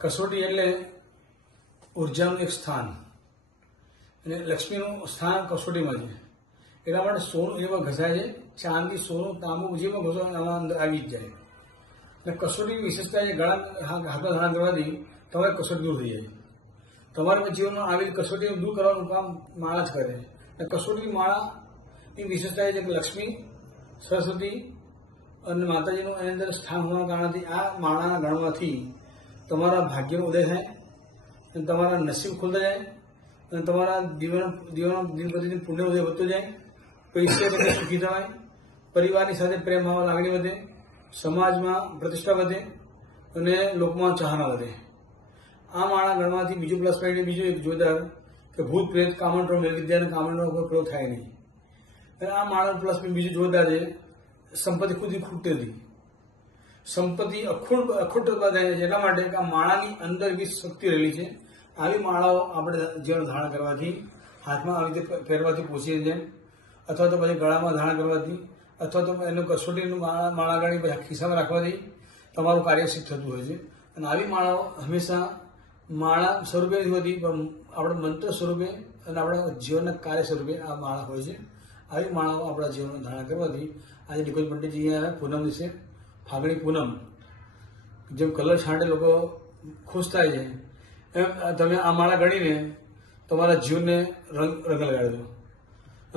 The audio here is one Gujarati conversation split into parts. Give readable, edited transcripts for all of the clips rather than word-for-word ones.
કસોટી એટલે ઉર્જાનું એક સ્થાન અને લક્ષ્મીનું સ્થાન કસોટીમાં છે. એટલા માટે સોનું એમાં ઘસાય છે. ચાંદી, સોનું, તાંબુ જેમાં ઘસો આમાં અંદર આવી જ જાય. અને કસોટીની વિશેષતા છે હાથમાં ધારણ કરવાથી તમારે કસોટી દૂર થઈ જાય. તમારા જીવનમાં આવી કસોટી દૂર કરવાનું કામ માળા જ કરે. અને કસોટીની માળાની વિશેષતા એ છે કે લક્ષ્મી, સરસ્વતી અને માતાજીનું એની અંદર સ્થાન હોવાના કારણથી આ માળાના ગણવાથી તમારા ભાગ્યનો ઉદય થાય અને તમારા નસીબ ખુલતા જાય અને તમારા દિન પ્રતિદિન પુણ્ય ઉદય વધતો જાય. પૈસા બધે સુખી થવાય, પરિવારની સાથે પ્રેમ ભાવ લાગણી વધે, સમાજમાં પ્રતિષ્ઠા વધે અને લોકોમાં ચાહના વધે. આ માળા ગણવાથી બીજું પ્લસ પોઈન્ટ બીજું એક જોરદાર કે ભૂત પ્રેત કામણનો વિદ્યા અને કામણનો કોઈ પ્રયોગ થાય નહીં. અને આ માળાનું પ્લસ પોઈન્ટ બીજું જોરદાર છે, સંપત્તિ ખુદથી ખૂટતી નથી. સંપત્તિ અખૂટ થાય છે. એટલા માટે કે આ માળાની અંદર બી શક્તિ રહેલી છે. આવી માળાઓ આપણે જીવન ધારણ કરવાથી, હાથમાં આવી રીતે પહેરવાથી પહોંચી જાય, અથવા તો પછી ગળામાં ધારણ કરવાથી, અથવા તો એનું કસોટીનું માળા ગાળી પછી ખિસ્સામાં રાખવાથી તમારું કાર્ય સિદ્ધ થતું હોય છે. અને આવી માળાઓ હંમેશા માળા સ્વરૂપે નથી હોતી, પણ આપણે મંત્ર સ્વરૂપે અને આપણા જીવનના કાર્ય સ્વરૂપે આ માળા હોય છે. આવી માળાઓ આપણા જીવનમાં ધારણ કરવાથી આજે નિકુંજ પંડિતજી આવ્યા પૂનમ દિવસે, ફાગણી પૂનમ, જેમ કલર છાંટે લોકો ખુશ થાય છે, એમ તમે આ માળા ગણીને તમારા જીવનને રંગ લગાડજો.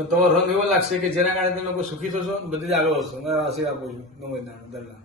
તમારો રંગ એવો લાગશે કે જેના કારણે તમે લોકો સુખી થશો, બધી જ આગળ વધશો. આશીર્વાદ આપું છું. નમો નારાયણ.